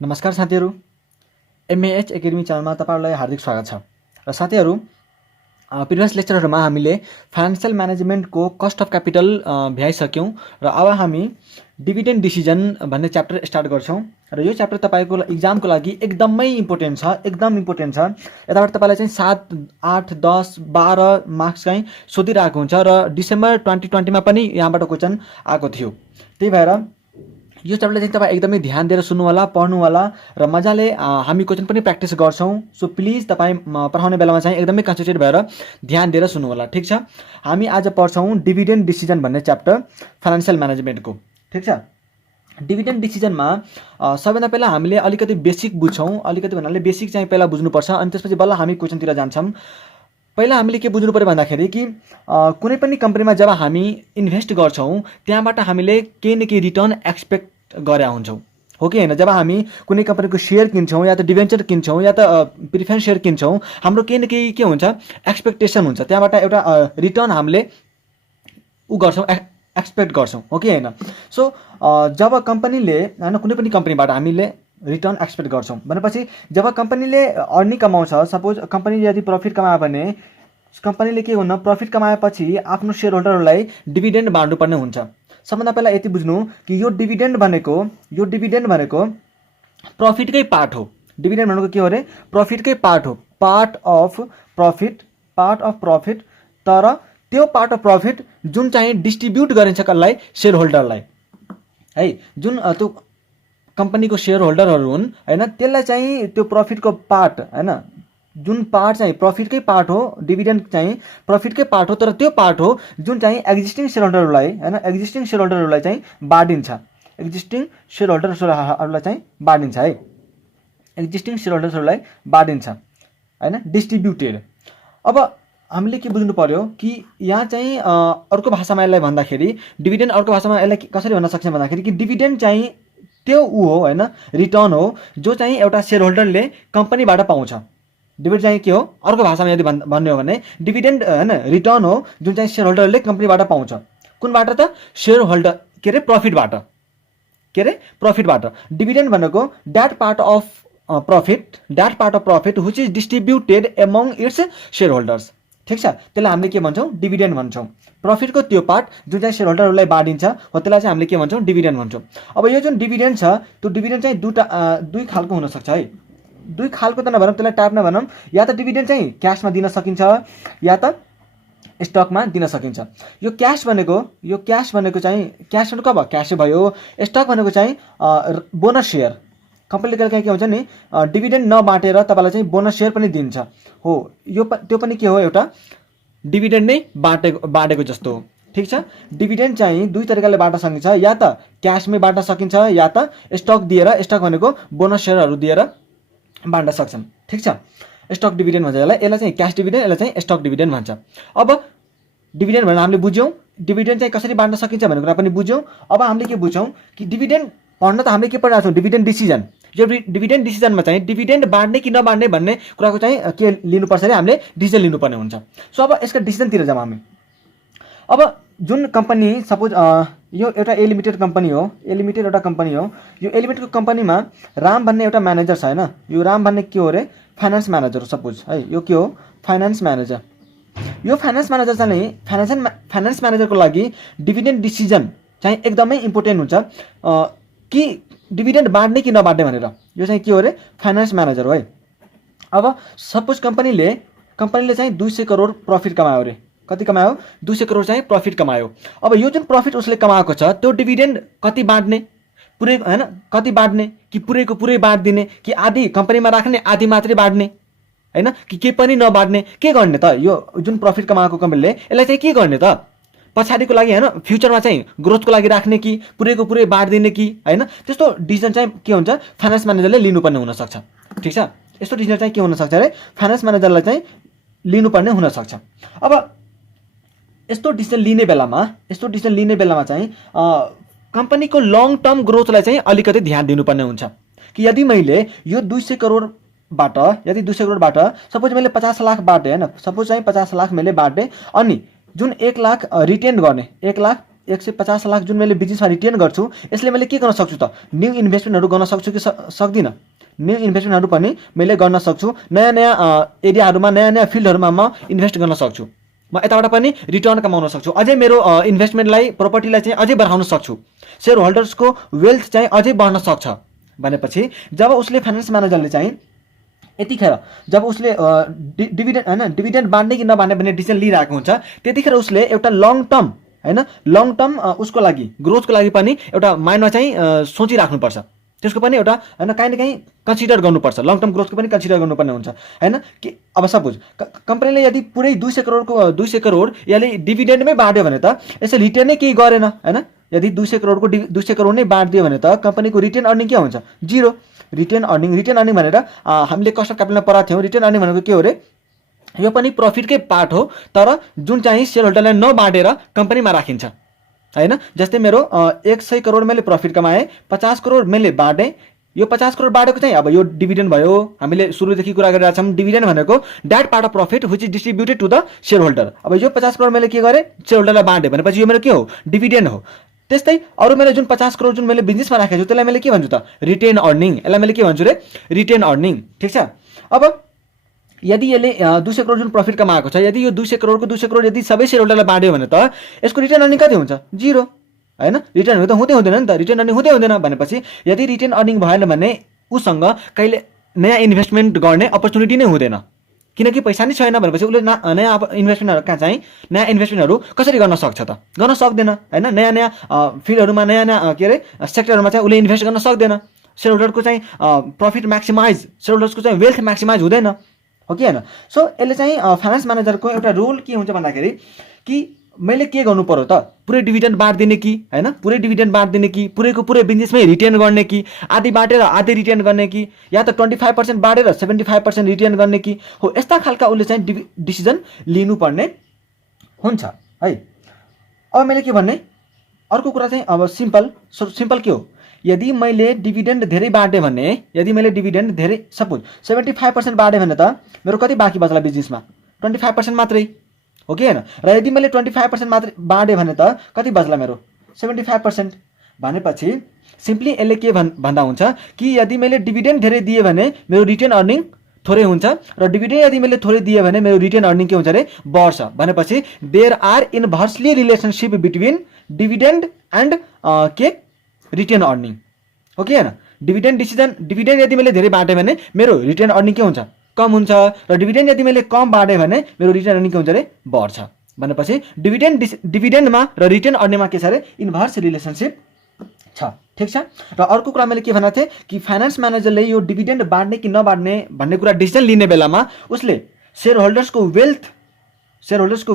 नमस्कार साथीहरू, MAH academy च्यानलमा तपाईहरुलाई हार्दिक स्वागत छ। र साथीहरू, प्रिभियस लेक्चरहरुमा हामीले फाइनान्शियल म्यानेजमेन्टको कस्ट अफ क्यापिटल भ्याइसक्यौं र अब हामी डिभिडेन्ड डिसिजन भन्ने च्याप्टर स्टार्ट गर्छौं। र यो च्याप्टर तपाईको एक्जामको लागि एकदमै इम्पोर्टेन्ट छ, एकदम इम्पोर्टेन्ट छ। यताबाट तपाईलाई चाहिँ 7, 8, 10, 12 मार्क्स चाहिँ सोधिरहेको हुन्छ र डिसेम्बर 2020 मा पनि यहाँबाट क्वेशन आएको थियो। त्यही भएर यो च्याप्टरलाई चाहिँ तपाईं एकदमै ध्यान दिएर सुन्नु होला, पढ्नु होला र मजाले हामी क्वेशन पनि प्र्याक्टिस गर्छौं। सो प्लिज तपाईं पढाउने बेलामा चाहिँ एकदमै कन्सन्ट्रेट भएर ध्यान दिएर सुन्नु होला, ठीक छ। हामी आज पढ्छौं डिभिडेन्ड डिसिजन भन्ने च्याप्टर फाइनान्शियल म्यानेजमेन्टको, ठीक छ। डिभिडेन्ड डिसिजनमा सबैभन्दा पहिला हामीले अलिकति बेसिक बुझ्छौं। अलिकति भन्नाले बेसिक चाहिँ पहिला बुझ्नुपर्छ, अनि त्यसपछि बल्ल हामी क्वेशनतिर जान्छौं। पहिला हामीले के बुझ्नु पर्यो भन्दाखेरि कि कुनै पनि कम्पनीमा जब हामी इन्भेस्ट गर्छौं त्यहाँबाट हामीले केही न केही रिटर्न एक्सपेक्ट गरेका हुन्छौं, हो कि हैन। जब हामी कुनै कम्पनीको शेयर किन्छौं या त डिबेन्चर किन्छौं या त प्रिफरेन्स शेयर किन्छौं, हाम्रो केही न केही के हुन्छ, एक्सपेक्टेसन हुन्छ, त्यहाँबाट एउटा रिटर्न हामीले गर्छौं, एक्सपेक्ट गर्छौं, हो कि हैन। सो जब कम्पनीले हैन कुनै पनि कम्पनीबाट हामीले रिटर्न एक्सपेक्ट गर्छौं भनेपछि जब कम्पनीले अर्निङ कमाउँछ, सपोज कम्पनीले यदि प्रॉफिट कमायो भने कम्पनीले के हुन, प्रॉफिट कमाएपछि आफ्नो शेयर होल्डरहरूलाई डिभिडेन्ड बाँड्नुपर्ने हुन्छ। सबभन्दा पहिला यति बुझ्नु कि यो डिभिडेन्ड भनेको प्रॉफिटकै पार्ट हो। डिभिडेन्ड भनेको के हो रे, प्रॉफिटकै पार्ट हो, पार्ट अफ प्रॉफिट। तर त्यो पार्ट अफ प्रॉफिट जुन चाहिँ डिस्ट्रिब्युट गरिन्छ कसलाई, शेयर होल्डरलाई है। जुन त्यो कम्पनीको शेयर होल्डरहरू हुन् हैन, त्यसलाई चाहिँ त्यो प्रॉफिटको पार्ट हैन, जुन पार्ट चाहिँ प्रॉफिटकै पार्ट हो, डिभिडेन्ड चाहिँ प्रॉफिटकै पार्ट हो, तर त्यो पार्ट हो जुन चाहिँ एक्जिस्टिङ शेयर होल्डरहरूलाई हैन, एक्जिस्टिङ शेयर होल्डरहरूलाई चाहिँ बाँडिन्छ, एक्जिस्टिङ शेयर होल्डरहरूलाई चाहिँ बाँडिन्छ है, एक्जिस्टिङ शेयर होल्डरहरूलाई बाँडिन्छ हैन, डिस्ट्रिब्युटेड। अब हामीले के बुझ्नु पर्यो कि यहाँ चाहिँ अर्को भाषामा यसलाई भन्दाखेरि डिभिडेन्ड, अर्को भाषामा यसलाई कसरी भन्न सक्छ भन्दाखेरि कि डिभिडेन्ड चाहिँ त्यो हो हैन, रिटर्न हो जो चाहिँ एउटा शेयर होल्डरले कम्पनीबाट पाउँछ। डिभिडेन्ड चाहिँ के हो, अर्को भाषामा यदि भन्ने हो भने डिभिडेन्ड हैन रिटर्न हो जुन चाहिँ शेयर होल्डरले कम्पनीबाट पाउँछ। कुनबाट त, शेयर होल्डर के रे प्रॉफिटबाट, के रे प्रॉफिटबाट। डिभिडेन्ड भनेको that part of profit which is distributed among its share holders, ठीक छ। त्यसलाई हामीले के भन्छौं, डिभिडेन्ड भन्छौं। प्रॉफिटको त्यो पार्ट जुन चाहिँ शेयर होल्डरहरूलाई बाँडिन्छ हो त्यसलाई चाहिँ हामीले के भन्छौं, डिभिडेन्ड भन्छौं। अब यो जुन डिभिडेन्ड छ त्यो डिभिडेन्ड चाहिँ दुई खालको हुन सक्छ है। दुई खालको त नभनौं, त्यसलाई टाइप नभनौं। या त डिभिडेन्ड चाहिँ क्याशमा दिन सकिन्छ या त स्टकमा दिन सकिन्छ। यो क्याश भनेको चाहिँ क्याश भनेको अब क्याश भयो, स्टक भनेको चाहिँ बोनस शेयर। कम्पनीले कहिले के हुन्छ नि, डिभिडेन्ड नबाँटेर तपाईलाई चाहिँ बोनस शेयर पनि दिन्छ हो, यो त्यो पनि के हो, एउटा डिभिडेन्ड नै बाँडेको जस्तो हो, ठीक छ। डिभिडेन्ड चाहिँ दुई तरिकाले बाँड्न सकिन्छ, या त क्याशमै बाँड्न सकिन्छ या त स्टक दिएर, स्टक भनेको बोनस शेयरहरू दिएर बाँड्न सक्छन्, ठीक छ। स्टक डिभिडेन्ड भन्छ यसलाई चाहिँ क्याश डिभिडेन्ड, यसलाई चाहिँ स्टक डिभिडेन्ड भन्छ। अब डिभिडेन्ड भनेर हामीले बुझ्यौं, डिभिडेन्ड चाहिँ कसरी बाँड्न सकिन्छ भन्ने कुरा पनि बुझ्यौं। अब हामीले के बुझ्छौं कि डिभिडेन्ड पढ्न त हामीले के पढिरहेको छौं, डिभिडेन्ड डिसिजन। यो डिभिडेन्ड डिसिजनमा चाहिँ डिभिडेन्ड बाँड्ने कि नबाँड्ने भन्ने कुराको चाहिँ के लिनुपर्छ रे, हामीले डिसिजन लिनुपर्ने हुन्छ। सो अब यसका डिसिजनतिर जाउँ हामी। अब जुन कम्पनी, सपोज यो एउटा ए लिमिटेड कम्पनी हो, ए लिमिटेड एउटा कम्पनी हो। यो ए लिमिटेडको कम्पनीमा राम भन्ने एउटा म्यानेजर छ हैन। यो राम भन्ने के हो रे, फाइनान्स म्यानेजर हो सपोज है। यो के हो, फाइनान्स म्यानेजर। यो फाइनान्स म्यानेजर चाहिँ फाइनान्स म्यानेजरको लागि डिभिडेन्ड डिसिजन चाहिँ एकदमै इम्पोर्टेन्ट हुन्छ कि डिभिडेन्ड बाँड्ने कि नबाँड्ने भनेर। यो चाहिँ के हो रे, फाइनान्स म्यानेजर हो है। अब सपोज कम्पनीले चाहिँ 200 करोड प्रॉफिट कमायो रे। कति कमायो, 200 करोड चाहिँ प्रॉफिट कमायो। अब यो जुन प्रॉफिट उसले कमाएको छ त्यो डिभिडेन्ड कति बाँड्ने, पुरै हैन, कति बाँड्ने कि पुरैको पुरै बाँड्दिने कि आधी कम्पनीमा राख्ने आधी मात्रै बाँड्ने हैन, कि के पनि नबाँड्ने, के गर्ने त। यो जुन प्रॉफिट कमाएको कम्पनीले यसलाई चाहिँ के गर्ने त, पछाडीको लागि हैन, फ्युचरमा चाहिँ ग्रोथको लागि राख्ने कि पुरैको पुरै बाँड्दिने कि हैन, त्यस्तो डिसिजन चाहिँ के हुन्छ, फाइनान्स म्यानेजरले लिनुपर्ने हुन सक्छ, ठीक छ। यस्तो डिसिजन चाहिँ के हुन सक्छ रे, फाइनान्स म्यानेजरलाई चाहिँ लिनुपर्ने हुन सक्छ। अब यस्तो डिसिजन लिने बेलामा चाहिँ कम्पनीको लङ टर्म ग्रोथलाई चाहिँ अलिकति ध्यान दिनुपर्ने हुन्छ कि यदि मैले यो 200 करोडबाट सपोज मैले 50 लाख बाँटे हैन, सपोज चाहिँ 50 लाख मैले बाँटे, अनि जुन 1 लाख रिटेन गर्ने, 1 लाख 150 लाख जुन मैले बिजनेसमा रिटेन गर्छु, यसले मैले के गर्न सक्छु त? न्यू इन्भेस्टमेन्टहरू गर्न सक्छु कि सक्दिनँ? न्यू इन्भेस्टमेन्टहरू पनि मैले गर्न सक्छु। नयाँ नयाँ एरियाहरूमा, नयाँ नयाँ फिल्डहरूमा म इन्भेस्ट गर्न सक्छु। म यताबाट पनि रिटर्न कमाउन सक्छु। अझै मेरो इन्भेस्टमेन्टलाई, प्रपर्टीलाई चाहिँ अझै बढाउन सक्छु। सेयर होल्डर्सको वेल्थ चाहिँ अझै बढ्न सक्छ भनेपछि जब उसले फाइनेन्स म्यानेजरले चाहिँ यतिखेर जब उसले डिभिडेन्ड हैन डिभिडेन्ड बाँड्ने कि नबाँड्ने भन्ने डिसिजन लिइरहेको हुन्छ, त्यतिखेर उसले एउटा लङ टर्म हैन लङ टर्म उसको लागि ग्रोथको लागि पनि एउटा माइन्डमा चाहिँ सोचिराख्नुपर्छ। त्यसको पनि एउटा हैन काहीँ न काहीँ कन्सिडर गर्नुपर्छ। लङ टर्म ग्रोथको पनि कन्सिडर गर्नुपर्ने हुन्छ हैन कि अब सपोज कम्पनीले यदि पुरै 200 करोड यसले डिभिडेन्डमै बाँड्यो भने त यसले रिटर्न नै केही गरेन हैन। यदि 200 करोड नै बाँडिदियो भने त कम्पनीको रिटेन अर्निङ के हुन्छ? जिरो। रिटेन अर्निङ भनेर हामीले कस्ट अफ क्यापिटलमा पढाएको थियौँ। रिटेन अर्निङ भनेको के हो रे? यो पनि प्रफिटकै पार्ट हो, तर जुन चाहिँ सेयर होल्डरलाई नबाँडेर कम्पनीमा राखिन्छ हैन। जस्तै मेरो 100 करोड मैले प्रफिट कमाएँ, 50 करोड मैले बाँडेँ। यो 50 करोड बाँडेको चाहिँ अब यो डिभिडेन्ड भयो। हामीले सुरुदेखि कुरा गरिरहेका छौँ, डिभिडेन्ड भनेको that part of profit which is distributed to the shareholder. अब यो 50 करोड मैले के गरेँ? सेयर होल्डरलाई बाँडेँ भनेपछि यो मेरो के हो? डिभिडेन्ड हो। त्यस्तै अरू मैले जुन 50 करोड जुन मैले बिजनेसमा राखेको छु त्यसलाई मैले के भन्छु त? Retained earning. यसलाई मैले के भन्छु रे? Retained earning. ठिक छ। अब यदि यसले 200 करोड जुन प्रफिट कमाएको छ, यदि यो 200 करोड यदि सबै सेयर होल्डरलाई बाँड्यो भने त यसको रिटेन अर्निङ कति हुन्छ? जिरो हैन। रिटेन अर्निङ त हुँदैन नि त। रिटेन अर्निङ हुँदैन भनेपछि यदि रिटेन अर्निङ भएन भने उसँग कहिले नयाँ इन्भेस्टमेन्ट गर्ने अपर्च्युनिटी नै हुँदैन, किनकि पैसा नै छैन भनेपछि उसले नयाँ इन्भेस्टमेन्टहरू कहाँ चाहिँ नयाँ इन्भेस्टमेन्टहरू कसरी गर्न सक्छ त? गर्न सक्दैन हैन। नयाँ नयाँ फिल्डहरूमा, नयाँ नयाँ के अरे सेक्टरमा चाहिँ उसले इन्भेस्ट गर्न सक्दैन। सेयर होल्डरको चाहिँ प्रफिट म्याक्सिमाइज, सेयर होल्डर्सको चाहिँ वेल्थ म्याक्सिमाइज हुँदैन, हो कि होइन? सो यसले चाहिँ फाइनेन्स म्यानेजरको एउटा रोल के हुन्छ भन्दाखेरि कि मैले के गर्नु पर्यो त? पुरै डिभिडेन्ड बाँडिदिने कि हैन? पुरै डिभिडेन्ड बाँडिदिने कि पुरैको पुरै बिजनेसमै रिटेन गर्ने कि आधी बाँडेर आधी रिटेन गर्ने कि या त 25% बाँडेर 75% रिटेन गर्ने कि हो? यस्ता खालका उसले चाहिँ डिसिजन लिनुपर्ने हुन्छ है। अब मैले के भन्ने अर्को कुरा चाहिँ अब सिम्पल के हो? यदि मैले डिभिडेन्ड धेरै बाँडेँ भने, यदि मैले डिभिडेन्ड धेरै सपोज 75% बाँडेँ भने त मेरो कति बाँकी बच्ला बिजनेसमा? 25% मात्रै, हो कि होइन? र यदि मैले 25% मात्रै बाँडेँ भने त कति बच्ला मेरो? 75%। भनेपछि सिम्पली यसले के भन्दा हुन्छ कि यदि मैले डिभिडेन्ड धेरै दिएँ भने मेरो रिटेन अर्निङ थोरै हुन्छ र डिभिडेन्ड यदि मैले थोरै दिएँ भने मेरो रिटेन अर्निङ के हुन्छ रे? बढ्छ। भनेपछि there are inversely relationship between dividend and के रिटेन अर्निङ, हो कि होइन? डिभिडेन्ड यदि मैले धेरै बाँडेँ भने मेरो रिटेन अर्निङ के हुन्छ? कम हुन्छ। र डिभिडेन्ड यदि मैले कम बाँडेँ भने मेरो रिटेन अर्निङ के हुन्छ रे? बढ्छ। भनेपछि डिभिडेन्डमा र रिटेन अर्निङमा के छ रे? इन्भर्स रिलेसनसिप छ। ठिक छ। र अर्को कुरा मैले के भनेको थिएँ कि फाइनेन्स म्यानेजरले यो डिभिडेन्ड बाँड्ने कि नबाँड्ने भन्ने कुरा डिसिजन लिने बेलामा उसले सेयर होल्डर्सको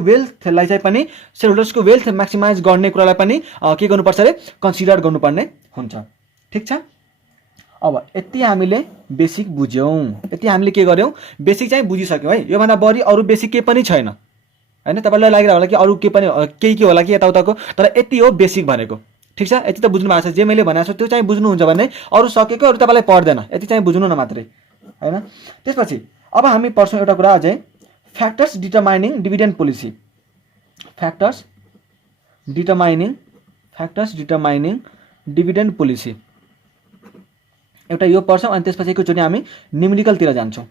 वेल्थलाई चाहिँ पनि सेयर होल्डर्सको वेल्थ म्याक्सिमाइज गर्ने कुरालाई पनि के गर्नुपर्छ रे? कन्सिडर गर्नुपर्ने हुन्छ। ठिक छ। अब यति हामीले बेसिक बुझ्यौँ, यति हामीले के गर्यौँ? बेसिक चाहिँ बुझिसक्यौँ है। योभन्दा बढी अरू बेसिक केही पनि छैन हैन। तपाईँलाई लागिरहेको होला कि अरू केही के होला कि यताउताको, तर यति हो बेसिक भनेको। ठिक छ। यति त बुझ्नु भएको छ। जे मैले भनेको छु त्यो चाहिँ बुझ्नुहुन्छ भने अरू सकेको, अरू तपाईँलाई पर्दैन। यति चाहिँ बुझ्नु न मात्रै हैन। त्यसपछि अब हामी पढ्छौँ एउटा कुरा अझै, factors determining dividend policy. Factors determining dividend policy एउटा यो पढ्छौँ अनि त्यसपछि एकैचोटि हामी न्युमेरिकलतिर जान्छौँ।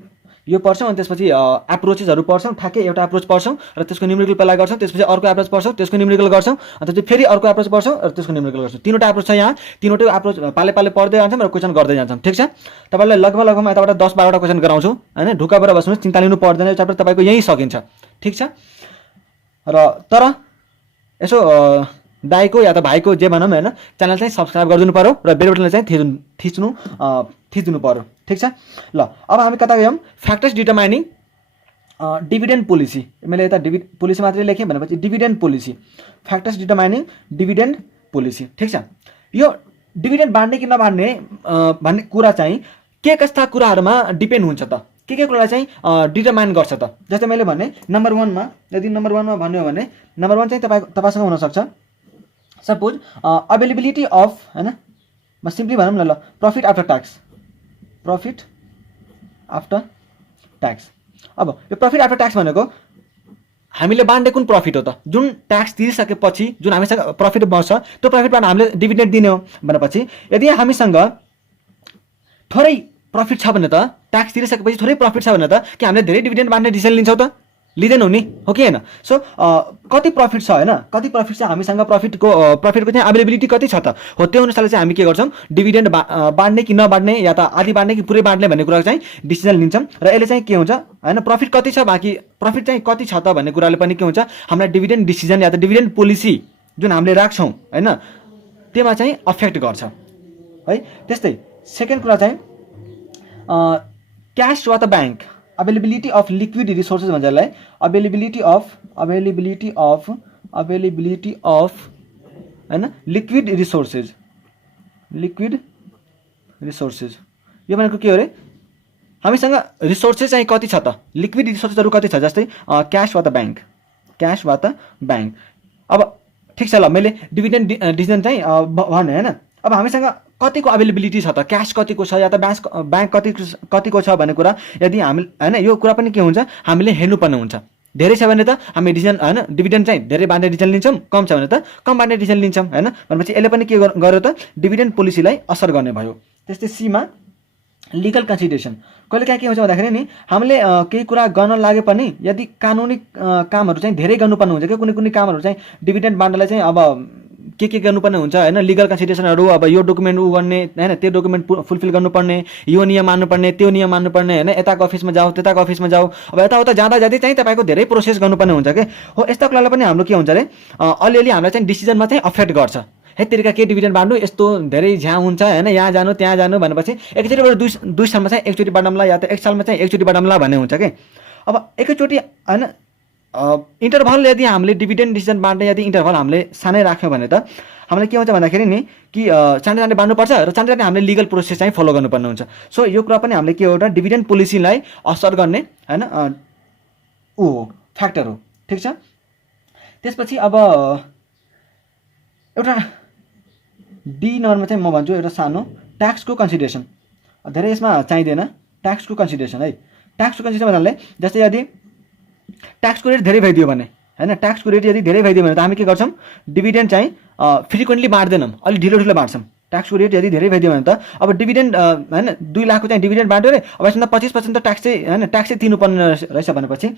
यो पढ्छौँ अनि त्यसपछि एप्रोचेसहरू पढ्छौँ। ठ्याक्कै एउटा एप्रोच पढ्छौँ र त्यसको न्युमेरिकल पहिला गर्छौँ, त्यसपछि अर्को एप्रोच पढ्छौँ, त्यसको न्युमेरिकल गर्छौँ, अनि त्यसपछि फेरि अर्को एप्रोच पढ्छौँ र त्यसको न्युमेरिकल गर्छौँ। तीनवटा एप्रोच छ यहाँ। तीनवटै एप्रोच पाले पाले पढ्दै जान्छौँ र क्वेसन गर्दै जान्छौँ। ठिक छ। तपाईँलाई लगभग यताबाट 10-12वटा क्वेसन गराउँछु हैन। ढुक्का भएर बस्नुहोस्, चिन्ता लिनु पर्दैन। यो च्याप्टर तपाईँको यहीँ सकिन्छ। ठिक छ। र तर यसो दाइको या त भाइको जे भनौँ हैन, च्यानल चाहिँ सब्सक्राइब गरिदिनु पर्यो र बेल बटनलाई चाहिँ थिच्दिनु पर्यो। ठिक छ। ल अब हामी कता गयौँ? Factors determining dividend policy. मैले यता पोलिसी मात्रै लेखेँ भनेपछि dividend policy, factors determining dividend policy. ठिक छ। यो डिभिडेन्ड बाँड्ने कि नबाँड्ने भन्ने कुरा चाहिँ के कस्ता कुराहरूमा डिपेन्ड हुन्छ त? के कुरालाई चाहिँ डिटरमाइन गर्छ त? जस्तै मैले भने नम्बर 1मा, यदि नम्बर 1मा भन्यो भने नम्बर 1 चाहिँ तपाईसँग हुनसक्छ सपोज अवेलेबिलिटी अफ हैन, म सिम्पली भनौँ न ल, प्रफिट आफ्टर ट्याक्स। अब यो प्रफिट आफ्टर ट्याक्स भनेको हामीले बाँड्ने कुन प्रफिट हो त, जुन ट्याक्स तिरिसकेपछि जुन हामीसँग प्रफिट बच्छ त्यो प्रफिटबाट हामीले डिभिडेन्ड दिने हो भनेपछि यदि हामीसँग थोरै प्रफिट छ भने त ट्याक्स तिरिसकेपछि थोरै प्रफिट छ भने त के हामीले धेरै डिभिडेन्ड बाँड्ने डिसिजन लिन्छौँ त, लिँदैनौँ नि, हो कि होइन। सो कति प्रफिट छ होइन, कति प्रफिट छ हामीसँग, प्रफिटको चाहिँ अभाइलेबिलिटी कति छ त, हो त्यो अनुसारले चाहिँ हामी के गर्छौँ डिभिडेन्ड बाँड्ने कि नबाँड्ने या त आधी बाँड्ने कि पुरै बाँड्ने भन्ने कुरा चाहिँ डिसिजन लिन्छौँ। र यसले चाहिँ के हुन्छ होइन, प्रफिट कति छ बाँकी प्रफिट चाहिँ कति छ त भन्ने कुराले पनि के हुन्छ हामीलाई डिभिडेन्ड डिसिजन या त डिभिडेन्ड पोलिसी जुन हामीले राख्छौँ होइन त्यसमा चाहिँ अफेक्ट गर्छ है। त्यस्तै सेकेन्ड कुरा चाहिँ क्यास वा त bank, availability of liquid resources भन्छ यसलाई, अभाइलेबिलिटी अफ होइन लिक्विड रिसोर्सेस यो भनेको के हो अरे, हामीसँग रिसोर्सेस चाहिँ कति छ त, लिक्विड रिसोर्सेसहरू कति छ, जस्तै क्यास वा त ब्याङ्क। अब ठिक छ ल, मैले डिभिडेन्ड डिसिजन चाहिँ भने होइन, अब हामीसँग कतिको अभाइलेबिलिटी छ त, क्यास कतिको छ या त ब्याङ्क कतिको छ भन्ने कुरा यदि हामी होइन यो कुरा पनि के हुन्छ हामीले हेर्नुपर्ने हुन्छ। धेरै छ भने त हामी डिसिजन होइन डिभिडेन्ड चाहिँ धेरै बाँड्ने डिसिजन लिन्छौँ, कम छ भने त कम बाँड्ने डिसिजन लिन्छौँ होइन। भनेपछि यसले पनि के गर्यो त डिभिडेन्ड पोलिसीलाई असर गर्ने भयो। त्यस्तै सीमा लिगल कन्सिडरेसन, कहिलेकाहीँ के हुन्छ भन्दाखेरि नि हामीले केही कुरा गर्न लागे पनि यदि कानुनी कामहरू चाहिँ धेरै गर्नुपर्ने हुन्छ, कुनै कुनै कामहरू चाहिँ डिभिडेन्ड बाँड्नलाई चाहिँ अब के गर्नुपर्ने हुन्छ होइन, लिगल कन्सिडरेसनहरू, अब यो डकुमेन्ट ऊ गर्ने होइन, त्यो डकुमेन्ट फुलफिल गर्नुपर्ने, यो नियम मान्नुपर्ने, त्यो नियम मान्नुपर्ने होइन, यताको अफिसमा जाऊ त्यताको अफिसमा जाऊ, अब यताउता जाँदा चाहिँ तपाईँको धेरै प्रोसेस गर्नुपर्ने हुन्छ कि हो। यस्ता कुरालाई पनि हाम्रो के हुन्छ अरे अलिअलि हामीलाई चाहिँ डिसिजनमा चाहिँ अफेक्ट गर्छ। है तरिका के डिभिडेन्ड बाँड्नु यस्तो धेरै झ्याउ हुन्छ होइन, यहाँ जानु त्यहाँ जानु भनेपछि एकचोटिबाट दुई सालमा चाहिँ एकचोटि बाँडौँला या त एक सालमा चाहिँ एकचोटि बाँडौँला भन्ने हुन्छ कि। अब एकैचोटि होइन इन्टरभल यदि हामीले डिभिडेन्ड डिसिजन बाँड्ने यदि इन्टरभल हामीले सानै राख्यौँ भने त हामीलाई के हुन्छ भन्दाखेरि नि कि चाँडै बाँड्नुपर्छ र चाँडै हामीले लिगल प्रोसेस चाहिँ फलो गर्नुपर्ने हुन्छ। सो यो कुरा पनि हामीले के एउटा डिभिडेन्ड पोलिसीलाई असर गर्ने होइन ऊ हो फ्याक्टर हो। ठिक छ। त्यसपछि अब एउटा डी नम्बरमा चाहिँ म भन्छु एउटा सानो ट्याक्सको कन्सिडरेसन, धेरै यसमा चाहिँदैन ट्याक्सको कन्सिडरेसन है। ट्याक्सको कन्सिडरेसन भन्नाले जस्तै यदि ट्याक्सको रेट धेरै भइदियो भने होइन, ट्याक्सको रेट यदि धेरै भइदियो भने त हामी के गर्छौँ डिभिडेन्ड चाहिँ फ्रिक्वेन्टली बाँड्दैनौँ, अलिक ढिलो बाँड्छौँ। ट्याक्सको रेट यदि धेरै भइदियो भने त अब डिभिडेन्ड होइन 2 लाखको चाहिँ डिभिडेन्ड बाँड्यो अरे, अब यसमा 25% त ट्याक्स चाहिँ होइन ट्याक्सै तिर्नुपर्ने रहेछ भनेपछि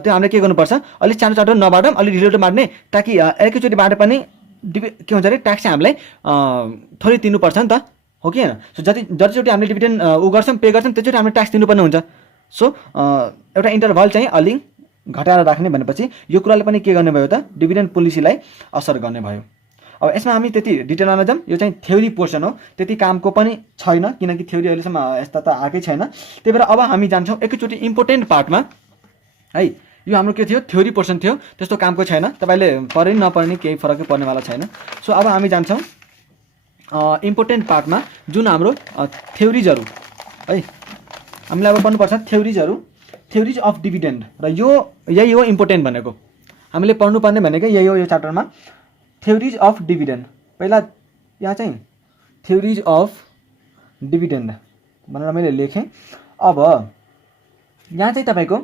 त्यो हामीले के गर्नुपर्छ अलिक चाँडो नबाँडौँ, अलिक ढिलो बाँड्ने, ताकि एकैचोटि बाँडे पनि के हुन्छ अरे ट्याक्स चाहिँ हामीलाई थोरै तिर्नुपर्छ नि त, हो कि होइन। सो जतिचोटि हामीले डिभिडेन्ड ऊ गर्छौँ पे गर्छौँ त्यसचोटि हामीले ट्याक्स तिर्नुपर्ने हुन्छ। सो एउटा इन्टरभल चाहिँ अलिक घटाएर राख्ने भनेपछि यो कुराले पनि के गर्ने भयो त डिभिडेन्ड पोलिसीलाई असर गर्ने भयो। अब यसमा हामी त्यति डिटेलमा नजाऊँ, यो चाहिँ थ्योरी पोर्सन हो, त्यति कामको पनि छैन किनकि थ्योरी अहिलेसम्म यस्ता त आएकै छैन। त्यही भएर अब हामी जान्छौँ एकैचोटि इम्पोर्टेन्ट पार्टमा है। यो हाम्रो के थियो थ्योरी पोर्सन थियो, त्यस्तो कामको छैन, तपाईँले पढ्ने नपढ्ने केही फरकै पर्नेवाला छैन। सो अब हामी जान्छौँ इम्पोर्टेन्ट पार्टमा जुन हाम्रो थ्योरिजहरू है, हामीलाई अब पढ्नुपर्छ थ्योरिज अफ डिभिडेन्ड, र यही हो इम्पोर्टेन्ट भनेको हामीले पढ्नुपर्ने भनेकै यही हो यो च्याप्टरमा थ्योरिज अफ डिभिडेन्ड। पहिला यहाँ चाहिँ थ्योरिज अफ डिभिडेन्ड भनेर मैले लेखेँ। अब यहाँ चाहिँ तपाईँको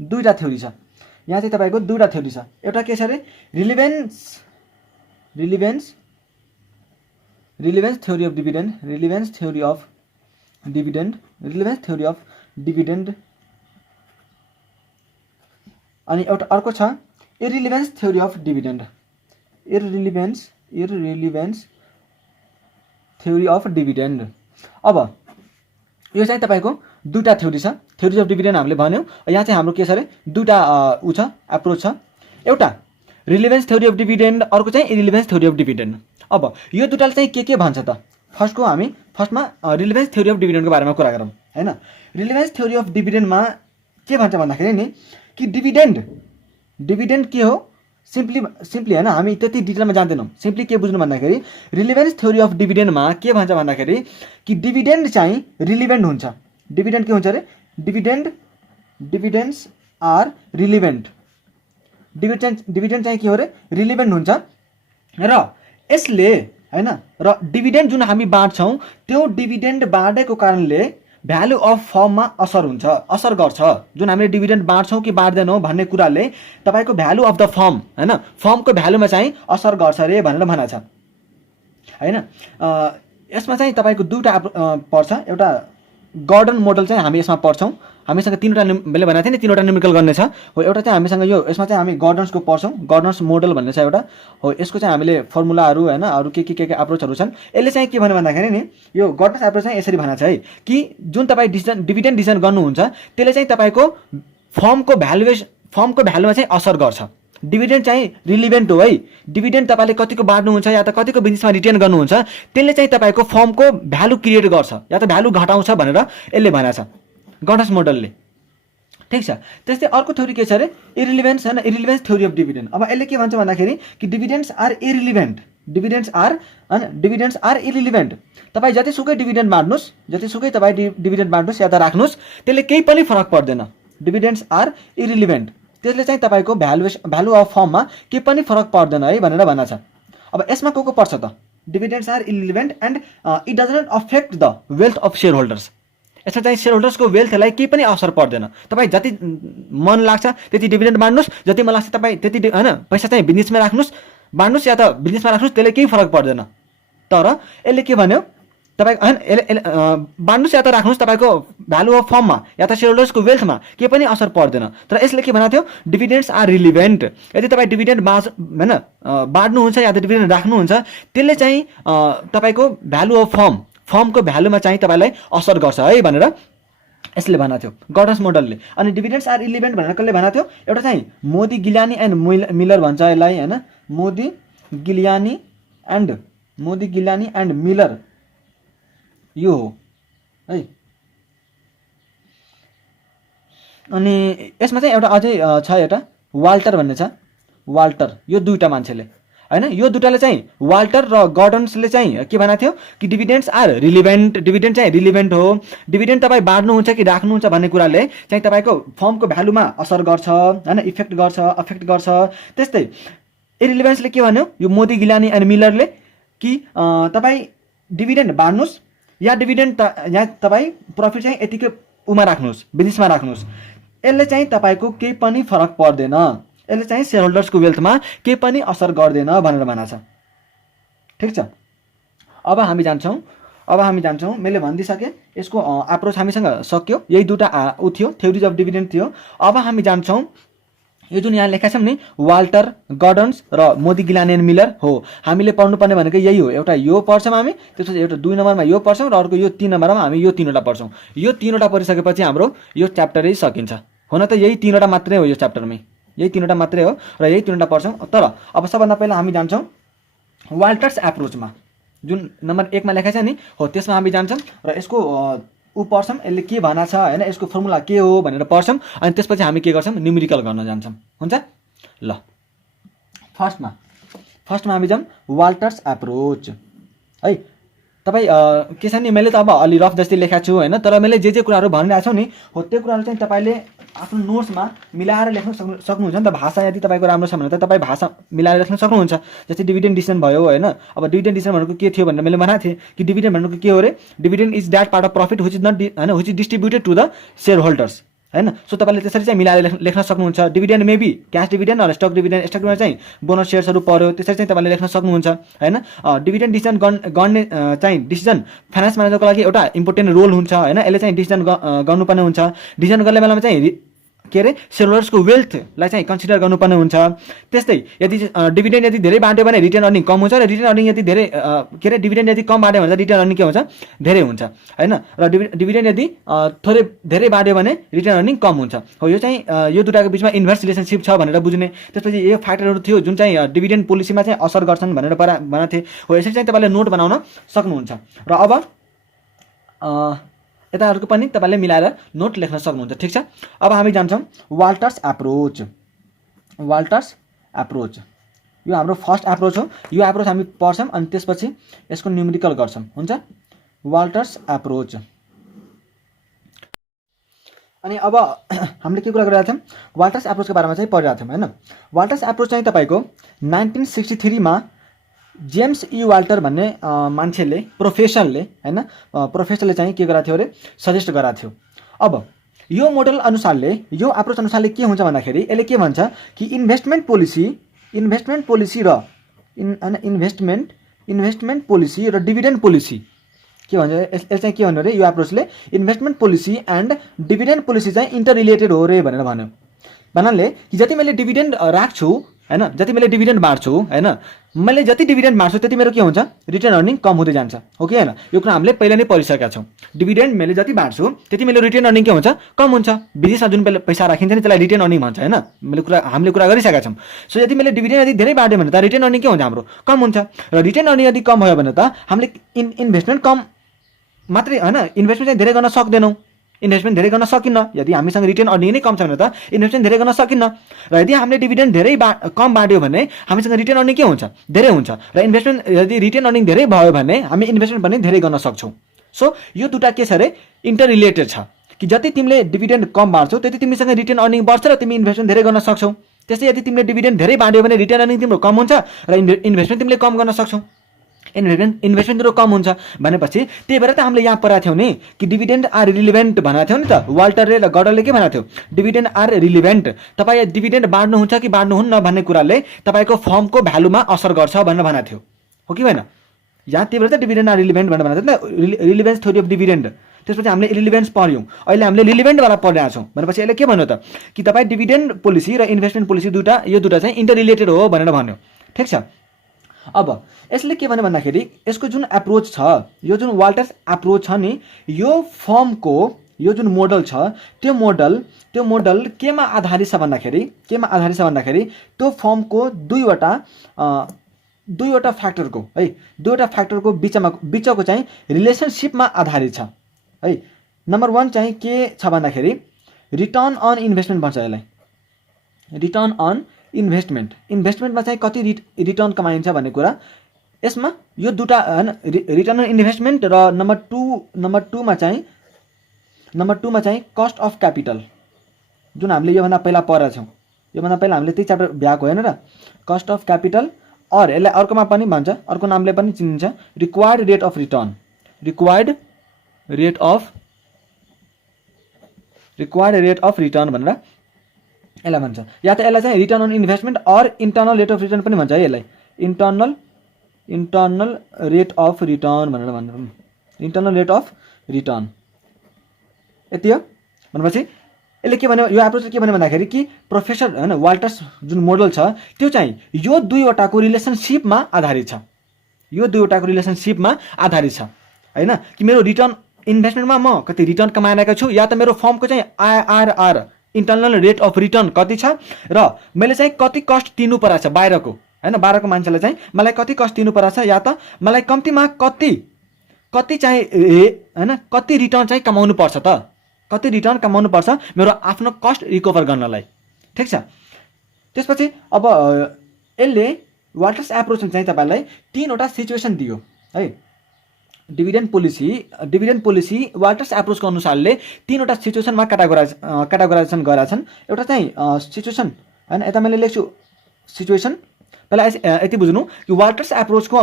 दुईवटा थ्योरी छ, यहाँ चाहिँ तपाईँको दुईवटा थ्योरी छ। एउटा के छ अरे रिलेभेन्स थ्योरी अफ डिभिडेन्ड, अनि एउटा अर्को छ irrelevance theory of dividend, irrelevance theory of dividend. अब यो चाहिँ तपाईँको दुईवटा थ्योरी छ, थ्योरी अफ डिभिडेन्ड हामीले भन्यौँ। यहाँ चाहिँ हाम्रो के छ अरे दुईवटा ऊ छ एप्रोच छ, एउटा रिलेभेन्स थ्योरी अफ डिभिडेन्ड, अर्को चाहिँ इररिलेभेन्स थ्योरी अफ डिभिडेन्ड। अब यो दुईटाले चाहिँ के भन्छ त फर्स्टमा रिलेभेन्स थ्योरी अफ डिभिडेन्डको बारेमा कुरा गरौँ हैन। रिलेभेन्स थ्योरी अफ डिभिडेन्डमा के भन्छ भन्दाखेरि नि कि डिभिडेन्ड के हो सिम्पली हैन, हामी त्यति डिटेलमा जान्दैनौँ। सिम्पली के बुझ्नु भन्दाखेरि रिलेभेन्स थ्योरी अफ डिभिडेन्डमा के भन्छ भन्दाखेरि कि डिभिडेन्ड चाहिँ रिलेभेन्ट हुन्छ। डिभिडेन्ड के हुन्छ अरे डिभिडेन्ड्स आर रिलेभेन्ट, डिभिडेन्ड चाहिँ के हो अरे रिलेभेन्ट हुन्छ। र यसले हैन र डिभिडेन्ड जुन हामी बाँड्छौँ त्यो डिभिडेन्ड बाँडेको कारणले भ्यालु अफ फर्ममा असर गर्छ। जुन हामीले डिभिडेन्ड बाँड्छौँ कि बाँड्दैनौँ भन्ने कुराले तपाईँको भ्यालु अफ द फर्म हैन फर्मको भ्यालुमा चाहिँ असर गर्छ रे भनेर भनेको छ हैन। यसमा चाहिँ तपाईँको दुईवटा पर्छ। एउटा गॉर्डन मोडल चाहिँ हामी यसमा पढ्छौँ। हामीसँग तीनवटा मैले भनेको थिएँ नि तीनवटा न्युमेरिकल गर्ने छ हो। एउटा चाहिँ हामीसँग यो यसमा चाहिँ हामी गॉर्डन्सको पढ्छौँ। गॉर्डन्स मोडल भन्ने छ एउटा हो। यसको चाहिँ हामीले फर्मुलाहरू हैन अरू के अप्रोचहरू छन्। यसले चाहिँ के भन्यो भन्दाखेरि नि यो गॉर्डन्स एप्रोच चाहिँ यसरी भनेको छ है कि जुन तपाईँ डिभिडेन्ड डिसिजन गर्नुहुन्छ त्यसले चाहिँ तपाईँको फर्मको भ्यालुमा चाहिँ असर गर्छ। डिभिडेन्ड चाहिँ रिलिभेन्ट हो है। डिभिडेन्ड तपाईँले कतिको बाँड्नुहुन्छ या त कतिको बिजनेसमा रिटेन गर्नुहुन्छ त्यसले चाहिँ तपाईँको फर्मको भ्यालु क्रिएट गर्छ या त भ्यालु घटाउँछ भनेर यसले भनेको छ गॉर्डन्स मोडलले। ठिक छ। त्यस्तै अर्को थ्योरी के छ अरे इरिलिभेन्स हैन इरिलिभेन्स थ्योरी अफ डिभिडेन्ड। अब यसले के भन्छ भन्दाखेरि कि डिभिडेन्ड्स आर इरिलिभेन्ट डिभिडेन्ड्स आर इरिलिभेन्ट। तपाईँ जतिसुकै डिभिडेन्ड बाँड्नुहोस् या त राख्नुहोस् त्यसले केही पनि फरक पर्दैन। डिभिडेन्ड्स आर इरिलिभेन्ट त्यसले चाहिँ तपाईँको भ्यालु अफ फर्ममा केही पनि फरक पर्दैन है भनेर भनेको छ। अब यसमा को पर्छ त dividends are irrelevant and it does not affect the wealth of shareholders. यसमा चाहिँ सेयर होल्डर्सको वेल्थलाई केही पनि असर पर्दैन। तपाईँ जति मन लाग्छ त्यति डिभिडेन्ड बाँड्नुहोस्, जति मन लाग्छ तपाईँ त्यति हैन पैसा चाहिँ बिजनेसमा बाँड्नुहोस् या त बिजनेसमा राख्नुहोस् त्यसले केही फरक पर्दैन। तर यसले के भन्यो तपाईँ हैन बाँड्नुहोस् या त राख्नुहोस् तपाईँको भ्यालु अफ फर्ममा या त सेयर होल्डर्सको वेल्थमा केही पनि असर पर्दैन। तर यसले के भनेको थियो डिभिडेन्ड्स आर रिलिभेन्ट। यदि तपाईँ डिभिडेन्ड हैन बाँड्नुहुन्छ या त डिभिडेन्ड राख्नुहुन्छ त्यसले चाहिँ तपाईँको भ्यालु अफ फर्मको भ्यालुमा चाहिँ तपाईँलाई असर गर्छ है भनेर यसले भनेको थियो गॉर्डन्स मोडलले। अनि डिभिडेन्ड्स आर इरिलिभेन्ट भनेर कसले भनेको थियो एउटा चाहिँ मोदी गिलानी एन्ड मिलर भन्छ यसलाई हैन। मोदी गिलानी एन्ड मिलर यो हो है। अनि यसमा चाहिँ एउटा अझै छ एउटा वाल्टर भन्ने छ। वाल्टर यो दुईटा मान्छेले हैन यो दुईटाले चाहिँ वाल्टर र गॉर्डन्सले चाहिँ के भनेको थियो कि डिभिडेन्ड्स आर रिलिभेन्ट। डिभिडेन्ड चाहिँ रिलिभेन्ट हो। डिभिडेन्ड तपाईँ बाँड्नुहुन्छ कि राख्नुहुन्छ भन्ने कुराले चाहिँ तपाईँको फर्मको भ्यालुमा असर गर्छ हैन अफेक्ट गर्छ। त्यस्तै इरिलिभेन्सले के भन्यो यो मोदी गिलानी एन्ड मिलरले कि तपाईँ डिभिडेन्ड बाँड्नुहोस् या डिभिडेन्ड या तपाईँ प्रफिट चाहिँ यतिकै राख्नुहोस् बिजनेसमा राख्नुहोस् यसले चाहिँ तपाईँको केही पनि फरक पर्दैन। यसले चाहिँ सेयर होल्डर्सको वेल्थमा केही पनि असर गर्दैन भनेर भनेको छ। ठिक छ। अब हामी जान्छौँ मैले भनिदिइसकेँ यसको अप्रोच हामीसँग सक्यो। यही दुईटा थियो थ्योरिज अफ डिभिडेन्ड थियो। अब हामी जान्छौँ यो जुन यहाँ लेखा छौँ नि वाल्टर गॉर्डन्स र मोदी गिलानी एन्ड मिलर हो। हामीले पढ्नुपर्ने भनेको यही हो। एउटा यो पढ्छौँ हामी, त्यसपछि एउटा 2 नम्बरमा यो पढ्छौँ र अर्को यो 3 नम्बरमा हामी यो तीनवटा पढ्छौँ। यो तीनवटा पढिसकेपछि हाम्रो यो च्याप्टरै सकिन्छ। हुन त यही तीनवटा मात्रै हो यो च्याप्टरमै, यही तीनवटा मात्रै हो र यही तीनवटा पढ्छौँ। तर अब सबभन्दा पहिला हामी जान्छौँ वाल्टर्स एप्रोचमा जुन नम्बर 1 मा लेखा छ नि हो त्यसमा हामी जान्छौँ र यसको पढ्छौँ यसले के भनेको छ हैन यसको फर्मुला के हो भनेर पढ्छौँ। अनि त्यसपछि हामी के गर्छौँ न्युमेरिकल गर्न जान्छौँ। हुन्छ ल। फर्स्टमा हामी जाऊँ वाल्टर्स एप्रोच है। तपाईँ के छ नि मैले त अब अलि रफ जस्तै लेखेको छु हैन, तर मैले जे कुराहरू भनिरहेको छु नि हो त्यो कुराहरू चाहिँ तपाईँले आफ्नो नोट्समा मिलाएर लेख्न सक्नुहुन्छ नि त। भाषा यदि तपाईँको राम्रो छ भने त तपाईँ भाषा मिलाएर लेख्न सक्नुहुन्छ। जस्तै डिभिडेन्ड डिसिजन भयो हैन। अब डिभिडेन्ड डिसिजन भनेको के थियो भनेर मैले भनेको थिएँ कि डिभिडेन्ड भनेको के हो रे dividend is that part of profit which is not हैन which is distributed to the shareholders हैन। सो तपाईँले त्यसरी चाहिँ मिलाएर लेख्न सक्नुहुन्छ। Dividend maybe cash dividend or stock dividend चाहिँ बोनस सेयर्सहरू पर्यो त्यसरी चाहिँ तपाईँले लेख्न सक्नुहुन्छ हैन। डिभिडेन्ड डिसिजन गर्ने चाहिँ डिसिजन फाइनेन्स म्यानेजरको लागि एउटा इम्पोर्टेन्ट रोल हुन्छ हैन। यसले चाहिँ डिसिजन गर्नुपर्ने हुन्छ। डिसिजन गर्ने बेलामा चाहिँ के अरे सेयर होल्डर्सको वेल्थलाई चाहिँ कन्सिडर गर्नुपर्ने हुन्छ। त्यस्तै यदि डिभिडेन्ड यदि धेरै बाँड्यो भने रिटर्न अर्निङ कम हुन्छ र रिटर्न अर्निङ यदि धेरै के अरे डिभिडेन्ड यदि कम बाँड्यो भने रिटर्न अर्निङ के हुन्छ धेरै हुन्छ हैन। र डिभिडेन्ड यदि धेरै बाँड्यो भने रिटर्न अर्निङ कम हुन्छ हो। यो चाहिँ यो दुटाको बिचमा इन्भर्स रिलेसनसिप छ भनेर बुझ्ने। त्यसपछि यो फ्याक्टरहरू थियो जुन चाहिँ डिभिडेन्ड पोलिसीमा चाहिँ असर गर्छन् भनेर भनेको थिएँ हो। यसरी चाहिँ तपाईँले नोट बनाउन सक्नुहुन्छ। र अब यताहरूको पनि तपाईँले मिलाएर नोट लेख्न सक्नुहुन्छ। ठिक छ। अब हामी जान्छौँ वाल्टर्स एप्रोच। यो हाम्रो फर्स्ट एप्रोच हो। यो एप्रोच हामी पढ्छौँ अनि त्यसपछि यसको न्युमेरिकल गर्छौँ। हुन्छ वाल्टर्स एप्रोच। अनि अब हामीले के कुरा गरिरहेको थियौँ वाल्टर्स एप्रोचको बारेमा चाहिँ पढिरहेको थियौँ हैन। वाल्टर्स एप्रोच चाहिँ तपाईँको 1963 मा जेम्स ई वाल्टर भन्ने मान्छेले प्रोफेसरले चाहिँ के गरेको थियो अरे सजेस्ट गरेको थियो। अब यो मोडल अनुसारले यो अप्रोच अनुसारले के हुन्छ भन्दाखेरि यसले के भन्छ कि इन्भेस्टमेन्ट पोलिसी र इन्भेस्टमेन्ट पोलिसी र डिभिडेन्ड पोलिसी के भन्छ यसले चाहिँ के भन्यो अरे यो अप्रोचले investment policy and dividend policy चाहिँ इन्टर रिलेटेड हो रे भनेर भन्यो। भन्नाले कि जति मैले डिभिडेन्ड राख्छु हैन, जति मैले डिभिडेन्ड बाँड्छु हैन, मैले जति डिभिडेन्ड बाँड्छु त्यति मेरो के हुन्छ रिटर्न अर्निङ कम हुँदै जान्छ, हो कि हैन। यो कुरा हामीले पहिला नै पढिसकेका छौँ। डिभिडेन्ड मैले जति बाँड्छु त्यति मेरो रिटर्न अर्निङ के हुन्छ कम हुन्छ। विदेशमा जुन पैसा राखिन्छ नि त्यसलाई रिटर्न अर्निङ भन्छ हैन, हामीले कुरा गरिसकेका छौँ। सो यदि मैले डिभिडेन्ड यदि धेरै बाँड्यो भने त रिटर्न अर्निङ के हुन्छ हाम्रो कम हुन्छ, र रिटर्न अर्निङ यदि कम भयो भने त हामीले इन्भेस्टमेन्ट कम मात्रै हैन, इन्भेस्टमेन्ट चाहिँ धेरै गर्न सक्दैनौँ, इन्भेस्टमेन्ट धेरै गर्न सकिन्न। यदि हामीसँग रिटर्न अर्निङ नै कम छ भने त इन्भेस्टमेन्ट धेरै गर्न सकिन्न। र यदि हामीले डिभिडेन्ड धेरै कम बाँड्यो भने हामीसँग रिटर्न अर्निङ के हुन्छ धेरै हुन्छ, र इन्भेस्टमेन्ट यदि रिटर्न अर्निङ धेरै भयो भने हामी इन्भेस्टमेन्ट पनि धेरै गर्न सक्छौँ। सो यो दुटा के छ अरे इन्टर रिलेटेड छ कि जति तिमीले डिभिडेन्ड कम बाँड्छौ त्यति तिमीसँग रिटर्न अर्निङ बढ्छ र तिमी इन्भेस्टमेन्ट धेरै गर्न सक्छौ। त्यस्तै यदि तिमीले डिभिडेन्ड धेरै बाँड्यो भने रिटर्न अर्निङ तिम्रो कम हुन्छ र इन्भेस्टमेन्ट तिमीले कम गर्न सक्छौ। इन्भेस्टमेन्ट तिम्रो कम हुन्छ भनेपछि त्यही भएर त हामीले यहाँ पढाएको थियौँ नि कि डिभिडेन्ड आर रिलिभेन्ट भनेको थियौँ नि त। वाल्टरले र गडरले के भनेको थियो, डिभिडेन्ड आर रिलिभेन्ट, तपाईँ डिभिडेन्ड बाँड्नुहुन्छ कि बाँड्नुहुन्न भन्ने कुराले तपाईँको फर्मको भ्यालुमा असर गर्छ भनेर भनेको थियो, हो कि होइन। यहाँ त्यही भएर त डिभिडेन्ड आर रिलिभेन्ट भनेर भनेको थियो नि त, रिलिभेन्स थ्योरी अफ डिभिडेन्ड। त्यसपछि हामीले रिलिभेन्स पढ्यौँ, अहिले हामीले रिलिभेन्टवाला पढिरहेको छौँ भनेपछि यसले के भन्यो त कि तपाईँ डिभिडेन्ड पोलिसी र इन्भेस्टमेन्ट पोलिसी यो दुटा चाहिँ इन्टर रिलेटेड हो भनेर भन्यो, ठिक छ। अब यसले के भन्यो भन्दाखेरि यसको जुन एप्रोच छ, यो जुन वाल्टर्स एप्रोच छ नि, यो फर्मको यो जुन मोडल छ त्यो मोडल केमा आधारित छ भन्दाखेरि त्यो फर्मको दुईवटा फ्याक्टरको बिचको चाहिँ रिलेसनसिपमा आधारित छ है। नम्बर 1 चाहिँ के छ भन्दाखेरि रिटर्न अन इन्भेस्टमेन्ट भन्छ यसलाई, रिटर्न अन इन्भेस्टमेन्टमा चाहिँ कति रिटर्न कमाइन्छ भन्ने कुरा यसमा यो दुटा हैन, रिटर्न अन इन्भेस्टमेन्ट र नम्बर 2 मा चाहिँ कस्ट अफ क्यापिटल, जुन हामीले योभन्दा पहिला पढेका छौँ। योभन्दा पहिला हामीले त्यही च्याप्टर भ्याएको होइन र, कस्ट अफ क्यापिटल। और यसलाई अर्कोमा पनि भन्छ, अर्को नामले पनि चिनिन्छ रिक्वायर्ड रेट अफ रिटर्न भनेर यसलाई भन्छ। या त यसलाई चाहिँ return on investment or internal rate of return पनि भन्छ है, यसलाई इन्टर्नल रेट अफ रिटर्न भनेर भन्छ, इन्टर्नल रेट अफ रिटर्न। यति हो भनेपछि यसले के भन्यो, यो एप्रोचले के भन्यो भन्दाखेरि कि प्रोफेसर हैन वाल्टर्स जुन मोडल छ त्यो चाहिँ यो दुईवटाको रिलेसनसिपमा आधारित छ, हैन कि मेरो रिटर्न इन्भेस्टमेन्टमा म कति रिटर्न कमाइरहेको छु, या त मेरो फर्मको चाहिँ RR internal rate of return कति छ र मैले चाहिँ कति कस्ट तिर्नु परेको छ बाहिरको बाहिरको मान्छेलाई चाहिँ मलाई कति कस्ट तिर्नु परेको छ, या त मलाई कम्तीमा कति चाहिँ हैन कति रिटर्न चाहिँ कमाउनु पर्छ त, कति रिटर्न कमाउनु पर्छ मेरो आफ्नो कस्ट रिकभर गर्नलाई, ठिक छ। त्यसपछि अब यसले वाल्टर्स एप्रोचले चाहिँ तपाईलाई तीनवटा सिचुएसन दियो है। डिभिडेन्ड पोलिसी वाल्टर्स एप्रोचको अनुसारले तीनवटा सिचुएसनमा क्याटेगोराइजेसन गरेका छन्। एउटा चाहिँ सिचुएसन हैन, यता मैले लेख्छु सिचुएसन। पहिला यति बुझ्नु कि वाल्टर्स एप्रोचको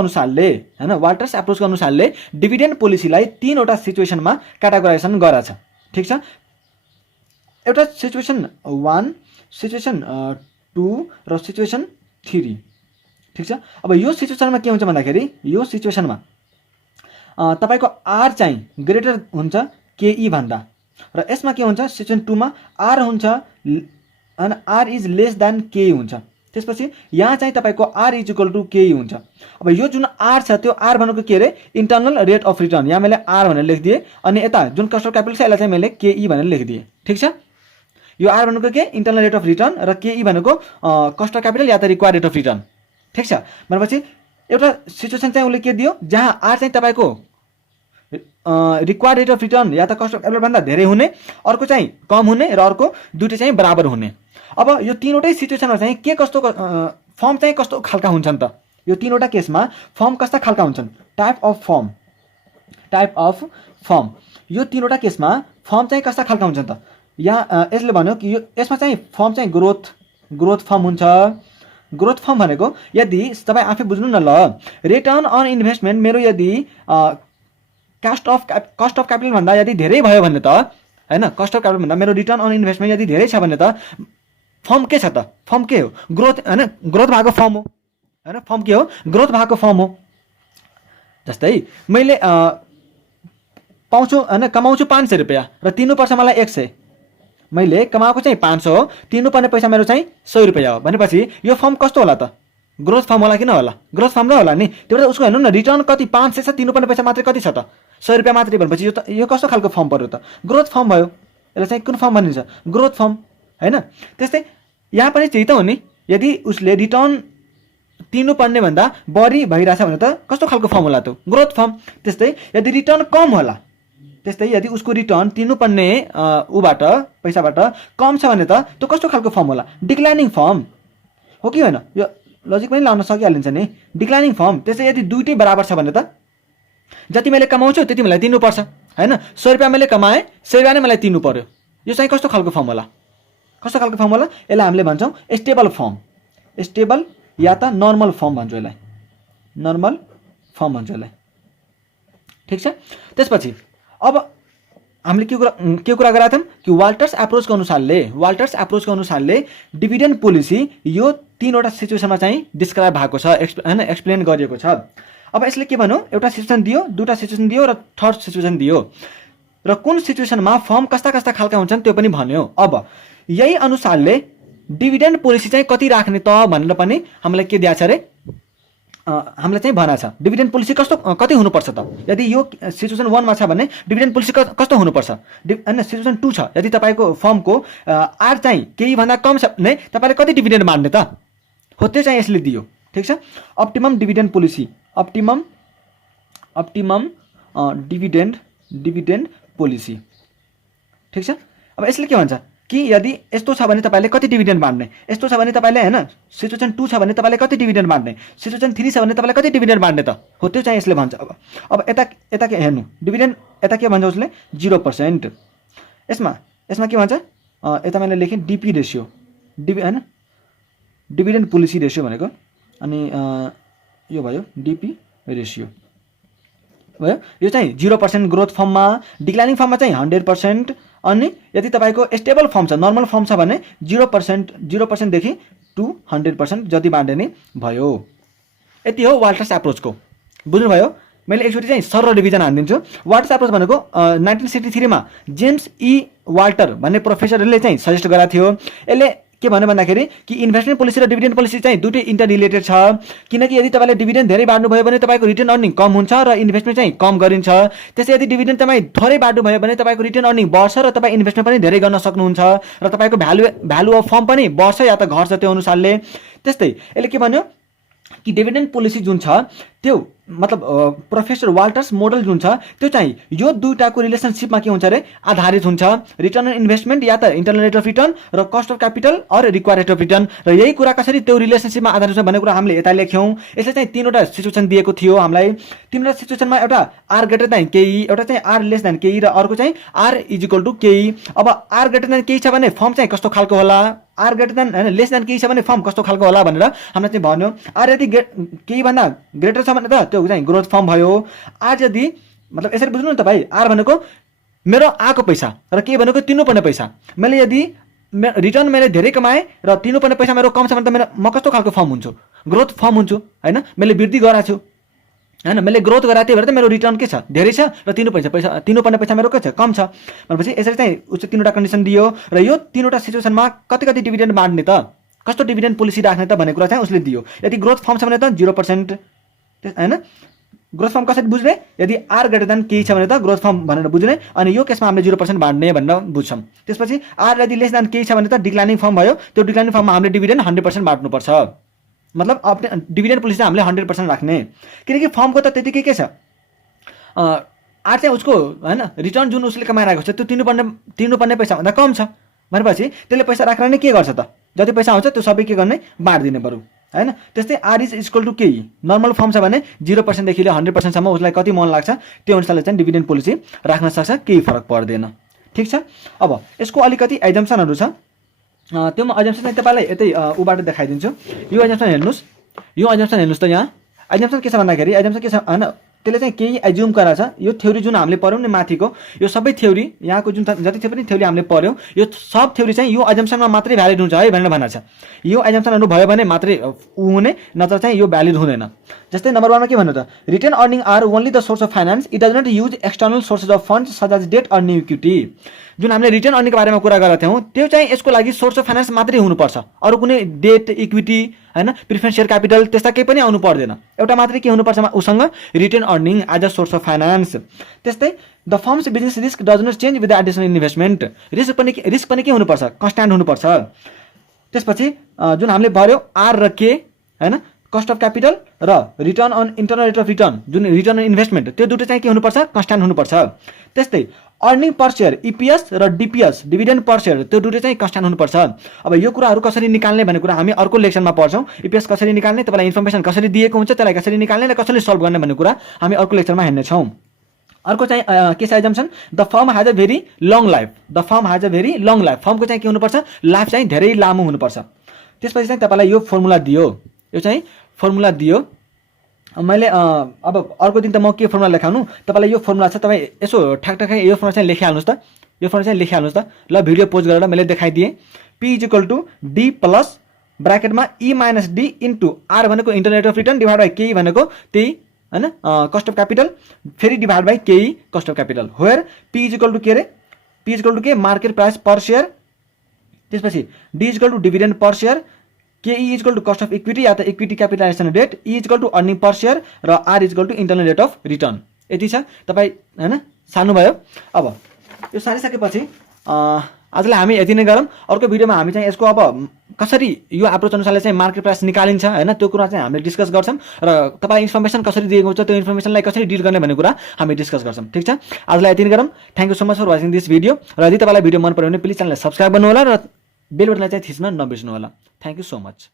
अनुसारले डिभिडेन्ड पोलिसीलाई तीनवटा सिचुएसनमा क्याटेगोराइजेसन गरेका छ, ठिक छ। एउटा सिचुएसन 1, सिचुएसन 2 र सिचुएसन 3, ठिक छ। अब यो सिचुएसनमा के हुन्छ भन्दाखेरि यो सिचुएसनमा तपाईको आर चाहिँ ग्रेटर हुन्छ केई भन्दा, र यसमा के हुन्छ सिचुएसन 2 मा आर हुन्छ हैन आर इज लेस देन के हुन्छ। त्यसपछि यहाँ चाहिँ तपाईको आर इज इक्वल टु के हुन्छ। अब यो जुन आर छ त्यो आर भनेको के अरे इन्टर्नल रेट अफ रिटर्न, यहाँ मैले आर भनेर लेखिदिएँ, अनि यता जुन कस्ट अफ क्यापिटल छ यसलाई चाहिँ मैले केई भनेर लेखिदिएँ, ठिक छ। यो आर भनेको के इन्टर्नल रेट अफ रिटर्न र केई भनेको कस्ट अफ क्यापिटल या त रिक्वायर्ड रेट अफ रिटर्न, ठिक छ। भनेपछि एउटा सिचुएसन चाहिँ उसले के दियो जहाँ आर चाहिँ तपाईको रिक्वायर्ड रेट अफ रिटर्न या त कस्ट अफ क्यापिटल भन्दा धेरै हुने, अर्को चाहिँ कम हुने र अर्को दुईटै चाहिँ बराबर हुने। अब यो तीनवटै सिचुएसनमा चाहिँ के कस्तो फर्म चाहिँ कस्तो खालका हुन्छन् त, यो तीनवटा केसमा फर्म कस्ता खालका हुन्छन्, टाइप अफ फर्म यो तीनवटा केसमा फर्म चाहिँ कस्ता खालका हुन्छन् त। यहाँ यसले भन्यो कि यो यसमा चाहिँ फर्म चाहिँ ग्रोथ फर्म हुन्छ, ग्रोथ फर्म भनेको यदि तपाईँ आफै बुझ्नु न ल, रिटर्न अन इन्भेस्टमेन्ट मेरो यदि कस्ट अफ क्यापिटल भन्दा यदि धेरै भयो भने त हैन, कस्ट अफ क्यापिटल भन्दा मेरो रिटर्न अन इन्भेस्टमेन्ट यदि धेरै छ भने त फर्म के छ त, फर्म के हो, ग्रोथ हैन, ग्रोथ भएको फर्म हो हैन, फर्म के हो, ग्रोथ भएको फर्म हो। जस्तै मैले पाउँछु हैन, कमाउँछु 500 रुपैयाँ र तिर्नुपर्छ मलाई 100, मैले कमाएको चाहिँ 500 हो, तिर्नुपर्ने पैसा मेरो चाहिँ 100 रुपैयाँ हो भनेपछि यो फर्म कस्तो होला त, ग्रोथ फर्म होला कि नहोला, ग्रोथ फर्म नै होला नि। त्यो भएर उसको हेर्नु न रिटर्न कति 500 छ, तिर्नुपर्ने पैसा मात्रै कति छ त 100 रुपैयाँ मात्रै भनेपछि यो कस्तो खालको फर्म पर्यो त, ग्रोथ फर्म भयो। यसलाई चाहिँ कुन फर्म भनिन्छ, ग्रोथ फर्म हैन। त्यस्तै यहाँ पनि त्यही त हो नि, यदि उसले रिटर्न तिर्नुपर्ने भन्दा बढी भइरहेछ भने त कस्तो खालको फर्म होला त, ग्रोथ फर्म। त्यस्तै यदि रिटर्न कम होला, त्यस्तै यदि उसको रिटर्न तिर्नुपर्ने उबाट पैसाबाट कम छ भने त त्यो कस्तो खालको फर्म होला, डिक्लाइनिङ फर्म हो कि होइन, यो लजिक पनि लाउन सकिहालिन्छ नि, डिक्लाइनिङ फर्म। त्यस्तै यदि दुईटै बराबर छ भने त जति मैले कमाउँछु त्यति मलाई तिर्नुपर्छ हैन, 100 रुपैयाँ मैले कमाएँ 100 रुपैयाँ नै मलाई तिर्नु पर्यो, यो चाहिँ कस्तो खालको फर्म होला, कस्तो खालको फर्म होला। यसलाई हामीले भन्छौँ स्टेबल फर्म, स्टेबल या त नर्मल फर्म भन्छौँ, यसलाई नर्मल फर्म भन्छौँ यसलाई, ठिक छ। त्यसपछि अब हामीले के कुरा गरेका थियौँ कि वाल्टर्स एप्रोचको अनुसारले डिभिडेन्ड पोलिसी यो 3वटा सिचुएसनमा चाहिँ डिस्क्राइब भएको छ हैन, एक्सप्लेन गरिएको छ। अब यसले के भन्यो, एउटा सिचुएसन दियो, दुईटा सिचुएसन दियो र थर्ड सिचुएसन दियो र कुन सिचुएसनमा फर्म कस्ता कस्ता खालका हुन्छन् त्यो पनि भन्यो। अब यही अनुसारले डिभिडेन्ड पोलिसी चाहिँ कति राख्ने त भनेर पनि हामीलाई के दिएको छ अरे, हामीलाई चाहिँ भनेको छ डिभिडेन्ड पोलिसी कति हुनुपर्छ त। यदि यो सिचुएसन 1 मा छ भने डिभिडेन्ड पोलिसी कस्तो हुनुपर्छ, हैन सिचुएसन 2 छ, यदि तपाईको फर्मको आर चाहिँ केही भन्दा कम छ भने तपाईले कति डिभिडेन्ड बाँड्ने त हो, त्यो चाहिँ यसले दियो, ठीक छ। Optimum dividend policy, optimum dividend policy, ठीक छ। अब यसले के भन्छ कि यदि यस्तो छ भने तपाईले कति डिभिडेन्ड बाँड्ने, यस्तो छ भने तपाईले हैन सिचुएसन 2 छ भने तपाईले कति डिभिडेन्ड बाँड्ने, सिचुएसन 3 छ भने तपाईले कति डिभिडेन्ड बाँड्ने त हो, त्यो चाहिँ यसले भन्छ। अब यता के हेर्नु, डिभिडेन्ड यता के भन्छ उसले 0%। यसमा के भन्छ, यता मैले लेखेँ डीपी रेशियो, हैन डिभिडेन्ड पोलिसी रेशियो भनेको, अनि यो भयो डीपी रेशियो भयो। यो चाहिँ 0% ग्रोथ फर्ममा, डिक्लाइनिङ फर्ममा चाहिँ 100%, अनि यदि तपाईको स्टेबल फर्म छ, नर्मल फर्म छ भने 0% देखि टु 100% जति बाँड्ने नै भयो। यति हो वाल्टर्स एप्रोचको, बुझ्नुभयो। मैले एकचोटि चाहिँ सरल रिभिजन हानिदिन्छु। वाल्टर्स एप्रोच भनेको 1963 मा जेम्स ई वाल्टर भन्ने प्रोफेसरले चाहिँ सजेस्ट गरेको थियो। यसले के भन्यो भन्दाखेरि कि इन्भेस्टमेन्ट पोलिसी र डिभिडेन्ड पोलिसी चाहिँ दुटै इन्टर रिलेटेड छ, किनकि यदि तपाईले डिभिडेन्ड धेरै बाँड्नु भयो भने तपाईको रिटर्न अर्निङ कम हुन्छ र इन्भेस्टमेन्ट चाहिँ कम गरिन्छ। त्यसै यदि डिभिडेन्ड तपाईँ थोरै बाँड्नु भयो भने तपाईको रिटर्न अर्निङ बढ्छ र तपाईँ इन्भेस्टमेन्ट पनि धेरै गर्न सक्नुहुन्छ र तपाईको भ्यालु अफ फर्म पनि बढ्छ या त घट्छ त्यो अनुसारले। त्यस्तै यसले के भन्यो कि डिभिडेन्ड पोलिसी जुन छ त्यो मतलब प्रोफेसर वाल्टर्स मोडल जुन छ त्यो चाहिँ यो दुईटाको रिलेसनशिपमा के हुन्छ अरे आधारित हुन्छ, रिटर्न अन इन्भेस्टमेन्ट या त इन्टरनल रेट अफ रिटर्न र cost of capital or required rate of return, र यही कुरा कसरी त्यो रिलेसनशिपमा आधारित छ भन्ने कुरा हामीले यता लेख्यौँ। यसले चाहिँ 3वटा सिचुएसन दिएको थियो हामीलाई। 3वटा सिचुएसनमा एउटा आर ग्रेटर देन केही, एउटा चाहिँ आर लेस देन केही र अर्को चाहिँ आर इज इक्वल टु केही। अब आर ग्रेटर देन केही छ भने फर्म चाहिँ कस्तो खालको होला, आर ग्रेटर देन हैन लेस देन केही छ भने फर्म कस्तो खालको होला भनेर हामीलाई चाहिँ भन्यो। आर यदि केही भन्दा ग्रेटर छ भने त त्यो चाहिँ ग्रोथ फर्म भयो। आर यदि मतलब यसरी बुझ्नु न तपाईँ, आर भनेको मेरो आएको पैसा र के भनेको तिर्नुपर्ने पैसा। मैले यदि रिटर्न मैले धेरै कमाएँ र तिर्नुपर्ने पैसा मेरो कम छ भने त म कस्तो खालको फर्म हुन्छु, ग्रोथ फर्म हुन्छु हैन। मैले वृद्धि गराएको छु हैन, मैले ग्रोथ गराएको थिएँ भने त मेरो रिटर्न के छ धेरै छ र तिर्नुपर्ने पैसा मेरो के छ कम छ भनेपछि यसरी चाहिँ उसले 3वटा कन्डिसन दियो र यो 3वटा सिचुएसनमा कति डिभिडेन्ड बाँड्ने त, कस्तो डिभिडेन्ड पोलिसी राख्ने त भन्ने कुरा चाहिँ उसले दियो। यदि ग्रोथ फर्म छ भने त 0% हैन, ग्रोथ फर्म कसरी बुझ्ने, यदि आर ग्रेटर देन केही छ भने त ग्रोथ फर्म भनेर बुझ्ने, अनि यो केसमा हामीले 0% बाँड्ने भनेर बुझ्छौँ। त्यसपछि आर यदि लेस देन केही छ भने त डिक्लाइनिङ फर्म भयो, त्यो डिक्लाइनिङ फर्ममा हामीले डिभिडेन्ड 100% बाँड्नुपर्छ। मतलब डिभिडेन्ड पोलिसी चाहिँ हामीले 100% राख्ने, किनकि फर्मको त त्यतिकै के छ आर चाहिँ उसको हैन रिटर्न जुन उसले कमाइरहेको छ त्यो तिर्नुपर्ने पैसा भन्दा कम छ भनेपछि त्यसले पैसा राखेर नै के गर्छ त, जति पैसा आउँछ त्यो सबै के गर्ने बाँडिदिने बरु हैन। त्यस्तै आर इज इक्वल टु केही, नर्मल फर्म छ भने 0% देखि 100% सम्म उसलाई कति मन लाग्छ त्यो अनुसारले चाहिँ डिभिडेन्ड पोलिसी राख्न सक्छ, केही फरक पर्दैन, ठीक छ। अब यसको अलिकति एजम्पसनहरू छ त्यो म अजम्सन चाहिँ तपाईँलाई यतै उबाट देखाइदिन्छु। यो अजम्सन हेर्नुहोस्, यो अजम्सन हेर्नुहोस् त यहाँ एजम्सन के छ भन्दाखेरि एजम्सन के छ होइन, त्यसले चाहिँ केही एज्युम गराएको छ। यो थ्योरी जुन हामीले पढ्यौँ नि माथिको, यो सबै थ्योरी यहाँको जुन जति थियो पनि थ्योरी हामीले पढ्यौँ, यो सब थ्योरी चाहिँ यो एजम्सनमा मात्रै भ्यालिड हुन्छ है भनेर भनेको छ। यो एजम्सनहरू भयो भने मात्रै हुने, नत्र चाहिँ यो भ्यालिड हुँदैन। जस्तै नम्बर 1 मा के भन्नु त, retained earning are only the source of finance, it does not use external sources of funds such as debt or new equity. जुन हामीले रिटर्न अर्निङको बारेमा कुरा गरेका थियौँ, त्यो चाहिँ यसको लागि सोर्स अफ फाइनेन्स मात्रै हुनुपर्छ, अरू कुनै डेट इक्विटी होइन प्रिफरेन्स सेयर क्यापिटल त्यस्ता केही पनि आउनु पर्दैन। एउटा मात्रै के हुनुपर्छ उसँग, return earning as a source of finance. त्यस्तै the firm's business risk does not change with the additional investment, risk पनि के हुनुपर्छ, कन्स्ट्यान्ट हुनुपर्छ। त्यसपछि जुन हामीले भर्यो आर र के होइन, कस्ट अफ क्यापिटल र return on internal rate of return, जुन रिटर्न अन इन्भेस्टमेन्ट, त्यो दुটো चाहिँ के हुनुपर्छ, कन्स्ट्यान्ट हुनुपर्छ। त्यस्तै अर्निङ पर सेयर इपिएस र डिपिएस डिभिडेन्ड पर सेयर, त्यो दुटै चाहिँ कन्स्ट्यान्ट हुनुपर्छ। अब यो कुराहरू कसरी निकाल्ने भन्ने कुरा हामी अर्को लेक्चरमा पढ्छौँ। इपिएस कसरी निकाल्ने, तपाईँलाई इन्फर्मेसन कसरी दिएको हुन्छ, त्यसलाई कसरी निकाल्ने र कसरी सल्भ गर्ने भन्ने कुरा हामी अर्को लेक्चरमा हेर्नेछौँ। अर्को चाहिँ के छ assumption, the firm has a very long life, the firm has a very long life, फर्मको चाहिँ के हुनुपर्छ, लाइफ चाहिँ धेरै लामो हुनुपर्छ। त्यसपछि चाहिँ तपाईँलाई यो फर्मुला दियो, यो चाहिँ फर्मुला दियो। मैले अब अर्को दिन त म के फर्मुला लेखाउनु, तपाईँलाई यो फर्मुला छ, तपाईँ यसो ठ्याकठ्याकै यो फर्मुला चाहिँ लेखिहाल्नुहोस् त, यो फर्मुला चाहिँ लेखिहाल्नुहोस् त। ल भिडियो पोज गरेर मैले देखाइदिएँ। P is equal to D plus ब्राकेटमा E minus D into R भनेको internal rate of return divide by केही भनेको त्यही होइन कस्ट अफ क्यापिटल, फेरि डिभाइड बाई केही cost of capital, where P is equal to के अरे, पी इज इक्वल टू के मार्केट प्राइस पर सेयर। त्यसपछि D is equal to dividend per share, के E is equal to cost of equity या त equity capitalisation rate, E is equal to earning per share र R is equal to internal rate of return. यति छ, तपाईँ होइन सार्नुभयो। अब यो सारिसकेपछि आजलाई हामी यति नै गरौँ। अर्को भिडियोमा हामी चाहिँ यसको अब कसरी यो एप्रोच अनुसारले चाहिँ मार्केट प्राइस निकालिन्छ होइन, त्यो कुरा चाहिँ हामीले डिस्कस गर्छौँ र तपाईँलाई इन्फर्मेसन कसरी दिएको हुन्छ, त्यो इन्फर्मेसनलाई कसरी डिल गर्ने भन्ने कुरा हामी डिस्कस गर्छौँ। ठिक छ, आजलाई यति नै गरौँ। Thank you so much for watching this video. र यदि तपाईँलाई भिडियो मन पऱ्यो भने प्लिज च्यानललाई सब्सक्राइब गर्नु होला र बेल बटनलाई चाहिँ थिच्न नबिर्सनु होला। Thank you so much.